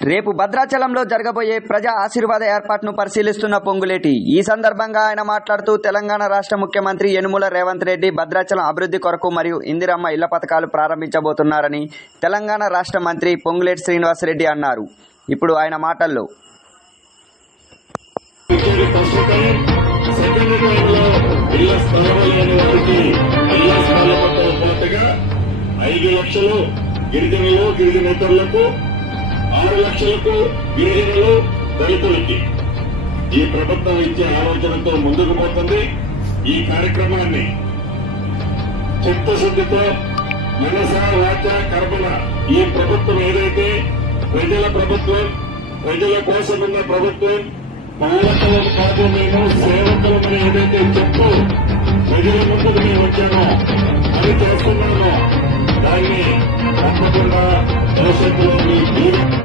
రేపు భద్రాచలంలో జరగబోయే ప్రజా ఆశీర్వాద ఏర్పాటును పరిశీలిస్తున్న పొంగులేటి ఈ సందర్భంగా ఆయన మాట్లాడుతూ తెలంగాణ రాష్ట్ర ముఖ్యమంత్రి యనుమల రేవంత్ రెడ్డి భద్రాచలం అభివృద్ధి కొరకు మరియు ఇందిరమ్మ ఇళ్ల పథకాలు ప్రారంభించబోతున్నారని తెలంగాణ రాష్ట్ర మంత్రి పొంగులేటి శ్రీనివాసరెడ్డి అన్నారు. ఇప్పుడు ఆయన మాటల్లో 5 లక్షలు గిరిజనులు గిరిజనేతరులకు, 6 లక్షలకు గిరిజనులు దళితులకి ఈ ప్రభుత్వం ఇచ్చే ఆలోచనతో ముందుకు పోతుంది. ఈ కార్యక్రమాన్ని చిత్తశుద్ధితో మనస వాచ కర్మల ఈ ప్రభుత్వం ఏదైతే ప్రజల ప్రభుత్వం, ప్రజల కోసమున్న ప్రభుత్వం, పాలకులం కాదు మేము సేవకులమని ఏదైతే చెప్తూ ప్రజల ముందుకు మేము వచ్చామో అది చేస్తున్నామో దాన్ని తప్పకుండా భవిష్యత్తులో